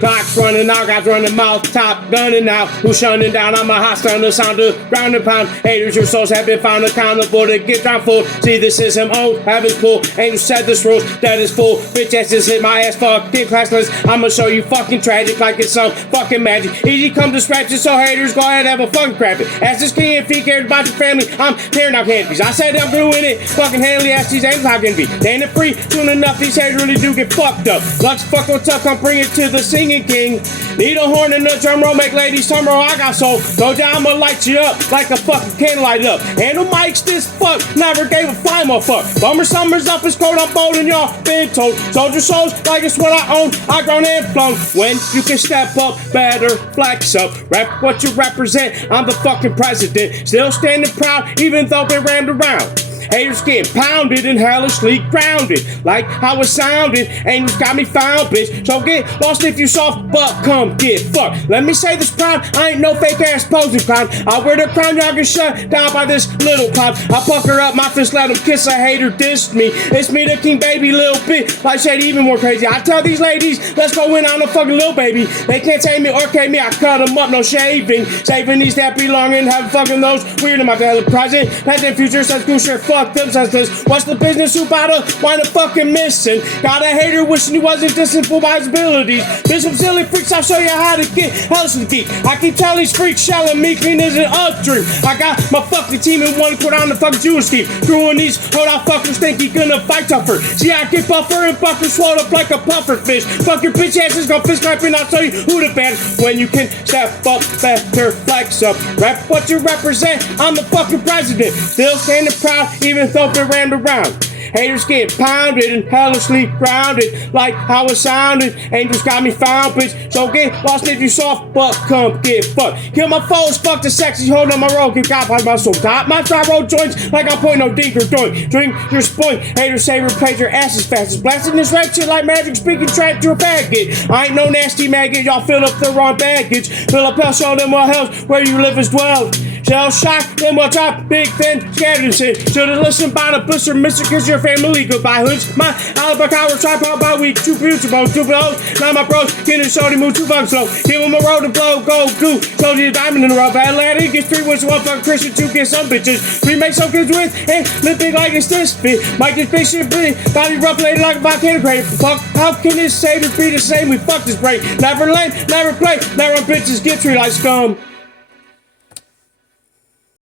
Clocks running out, guys running mouth, top gunning out. Who's shunning down? I'm a hostile, the sound of ground and pound. Haters, your souls have been found accountable to get down full. See, the system owned, having pull. Ain't set this rules, that is full. Bitch asses hit my ass, fucking classless. I'ma show you fucking tragic like it's some fucking magic. Easy come to scratch it, so haters go ahead and have a fucking crap it. Ask this king if he cares about your family. I'm tearing out candies. I said I'm doing it. Fucking handily ask these angels how can be. They ain't free. Soon enough, these haters really do get fucked up. Lux fuck what's up, come bring it to the singing king. Need a horn and a drum roll, make ladies tumble. I got soul. Go down, I'ma light you up like a fucking candle light up. Handle mics this fuck, never gave a flying motherfucker. Bummer summers up, it's cold, I'm bold and y'all been told. Soldier souls, like it's what I own. I grown and flown. When you can step up, better flex up. Rep what you represent. I'm the fucking president. Still standing proud, even though they rammed around. Haters getting pounded and hellishly grounded. Like how it sounded, angels got me found, bitch. So get lost if you soft, but come get fucked. Let me say this proud, I ain't no fake ass posing clown. I wear the crown, y'all get shut down by this little clown. I pucker up my fist, let him kiss a hater, diss me. It's me, the king baby, little bit. Like shit, even more crazy. I tell these ladies, let's go in on a fucking little baby. They can't tame me or K me, I cut them up, no shaving. Saving these that belong and having fucking those weird in my daily present. Present, future, such cool shit, fuck them, says this. What's the business? Who about to wind up fucking missing? Got a hater wishing he wasn't distant by his abilities. There's some silly freaks, I'll show you how to get hellishly deep. I keep telling these freaks, shelling me clean as an upstream. I got my fucking team in one quarter on the fucking Jewish scheme. Screwing these hold out fuckers think he gonna fight tougher. See, I get buffer and bucker swallowed up like a puffer fish. Fucking bitch asses gonna fist clap and I'll tell you who the bad. When you can step up, better flex up. Rep what you represent, I'm the fucking president. Still standing proud, even though they rammed around. Haters get pounded and hellishly grounded. Like how it sounded, angels got me found, bitch. So get lost if you soft, but come get fucked. Kill my foes, fuck the sexy, hold on my road, get got by my soul. Got my fire road joints like I'm pointing no dink or doink. Drink your spoint, haters say replace your asses fastest. Blasting this rap shit like magic, speaking trap to a baggage. I ain't no nasty maggot, y'all fill up the wrong baggage. Fill up hell, show them what hell's where you live as dwell. Shell shock, then what's up, big thin, scared and shit. Should've listened by the blister, mister, cause your family goodbye hoods. My alibi cower, tripod by week, 2 beautiful, 2 blows. Now my bros, getting shorty, move 2 bucks slow. Give him a road to blow, go, goo. Told you a diamond in the rough. Atlantic gets 3 wins, 1 fucking Christian, 2 get some bitches. 3 make some kids with, and live big like it's this fit. Mike is big shit, big. Body rough lady like a volcano crate. Fuck, how can this savior be the same? We fuck this brain. Never lame, never play, never on bitches, get treated like scum.